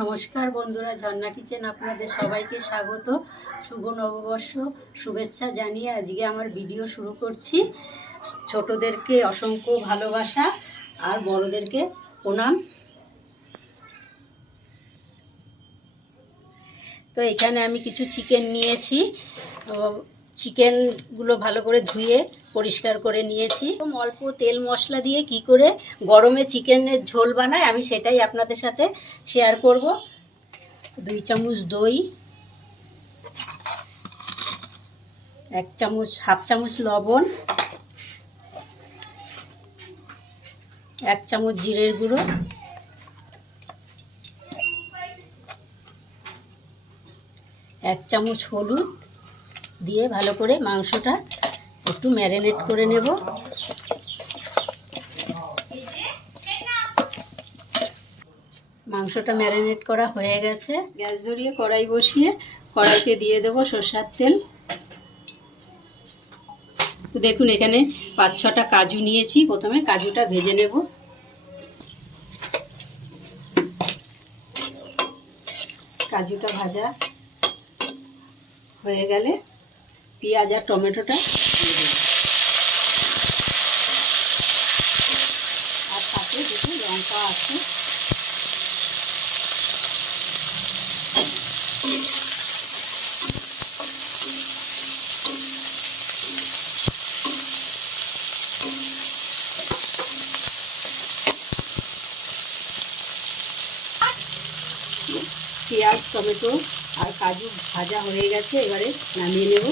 নমস্কার বন্ধুরা, ঝর্ণা কিচেন আপনাদের সবাইকে স্বাগত। শুভ নববর্ষ শুভেচ্ছা জানিয়ে আজকে আমার ভিডিও শুরু করছি। ছোটদেরকে অসংখ্য ভালোবাসা আর বড়দেরকে প্রণাম। তো এখানে আমি কিছু চিকেন নিয়েছি। তো চিকেনগুলো ভালো করে ধুয়ে পরিষ্কার করে নিয়েছি। অল্প তেল মশলা দিয়ে কি করে গরমে চিকেনের ঝোল বানায় আমি সেটাই আপনাদের সাথে শেয়ার করব। 2 চামচ দই, 1 চামচ লবণ, 1 চামচ জিরের গুঁড়ো, 1 চামচ হলুদ দিয়ে ভালো করে মাংসটা একটু ম্যারিনেট করে নেব। মাংসটা ম্যারিনেট করা হয়ে গেছে। গ্যাস ধরিয়ে কড়াই বসিয়ে কড়াইতে দিয়ে দেব সরষের তেল। তো দেখুন এখানে 5-6টা কাজু নিয়েছি। প্রথমে কাজুটা ভেজে নেব। কাজুটা ভাজা হয়ে গেলে পেঁয়াজ আর টমেটোটা দিয়ে দেব, আর সাথে দুটো লঙ্কা আছে। পেঁয়াজ টমেটো আর কাজু ভাজা হয়ে গেছে, এবারে নামিয়ে নেব।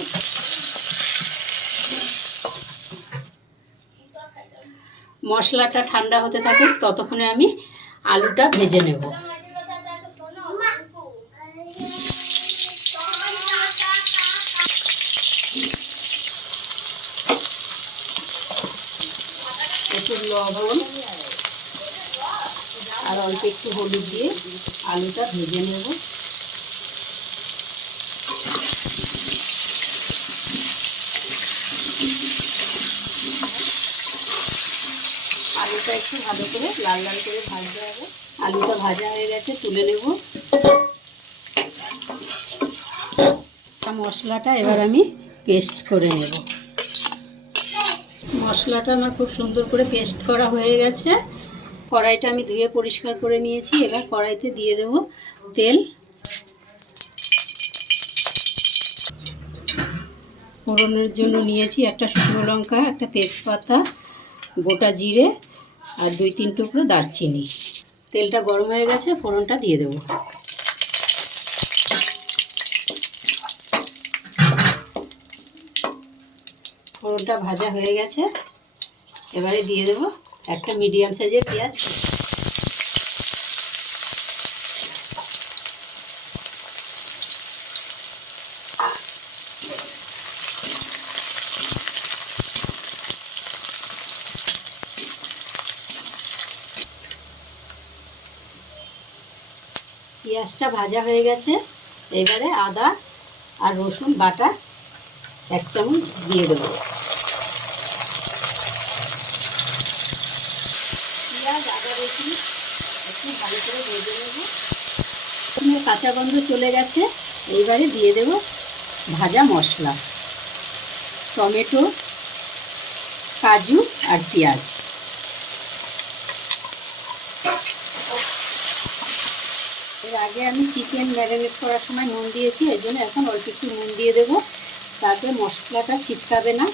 মশলাটা ঠান্ডা হতে থাকুক, ততক্ষণে আমি আলুটা ভেজে নেব। একটু লবণ আর অল্প একটু হলুদ দিয়ে আলুটা ভেজে নেব। আলুটা একটু ভালো করে লাল লাল করে ভাজতে হবে। আলুটা ভাজা হয়ে গেছে, তুলে নেব। মশলাটা এবার আমি পেস্ট করে নেব। মশলাটা আমার খুব সুন্দর করে পেস্ট করা হয়ে গেছে। কড়াইটা আমি ধুয়ে পরিষ্কার করে নিয়েছি। এবার কড়াইতে দিয়ে দেব তেল। ফোড়নের জন্য নিয়েছি একটা শুকনো লঙ্কা, একটা তেজপাতা, গোটা জিরে আর 2-3 টুকরো দারচিনি। তেলটা গরম হয়ে গেছে, ফোড়নটা দিয়ে দেব। ফোড়নটা ভাজা হয়ে গেছে, এবারে দিয়ে দেব একটা মিডিয়াম সাইজের পেঁয়াজ। পেঁয়াজটা ভাজা হয়ে গেছে, এবারে আদা আর রসুন বাটা 1 চামচ দিয়ে দেবো। পেঁয়াজ আদা রসুন একটু ভালো করে ভেজে নেব। কাঁচা গন্ধ চলে গেছে, এইবারে দিয়ে দেব ভাজা মশলা, টমেটো, কাজু আর পেঁয়াজ। এর আগে আমি চিকেন ম্যারিনেট করার সময় নুন দিয়েছি, এর জন্য এখন অল্প একটু নুন দিয়ে দেবো, তাতে মশলাটা ছিটকাবে না।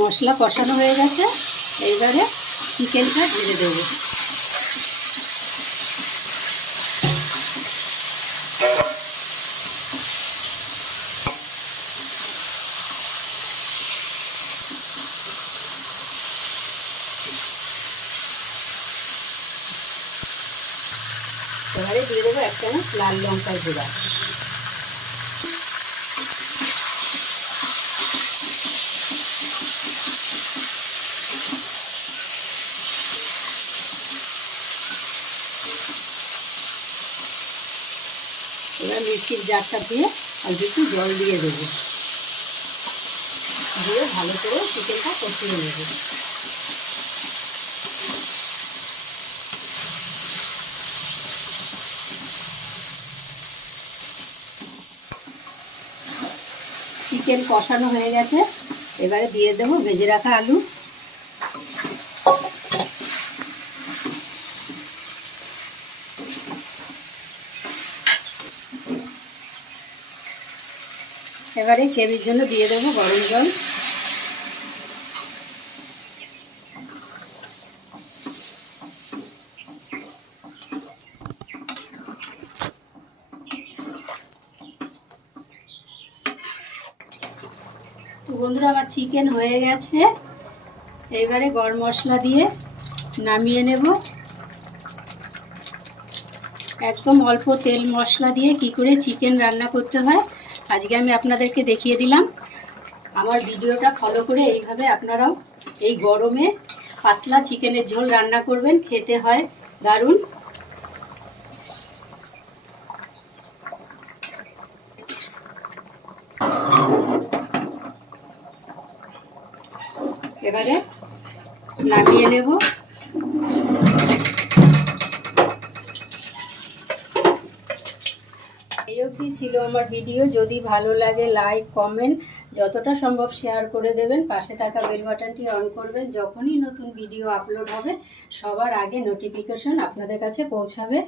মশলা কষানো হয়ে গেছে, এইবারে চিকেনটা ঢেলে দেবো। এবারে দিয়ে দেবো 1 চামচ লাল লঙ্কার গুঁড়া। এবার মিক্সির জারটা দিয়ে আর একটু জল দিয়ে দেবো, দিয়ে ভালো করে চিকেনটা কষিয়ে নেব। চিকেন কষানো হয়ে গেছে, এবারে দিয়ে দেবো ভেজে রাখা আলু। এবারে গ্রেভির জন্য দিয়ে দেবো গরম জল। তো বন্ধুরা, আমার চিকেন হয়ে গেছে, এবারে গরম মশলা দিয়ে নামিয়ে নেব। একদম অল্প তেল মশলা দিয়ে কি করে চিকেন রান্না করতে হয় আজকে আমি আপনাদেরকে দেখিয়ে দিলাম। আমার ভিডিওটা ফলো করে এইভাবে আপনারাও এই গরমে পাতলা চিকেনের ঝোল রান্না করবেন, খেতে হয় দারুণ। এবারে নামিয়ে নেব। এই অবধি ছিল আমার ভিডিও। যদি ভালো লাগে লাইক কমেন্ট যতটা সম্ভব শেয়ার করে দেবেন, পাশে থাকা বেল বাটনটি অন করবেন। যখনই নতুন ভিডিও আপলোড হবে সবার আগে নোটিফিকেশন আপনাদের কাছে পৌঁছাবে।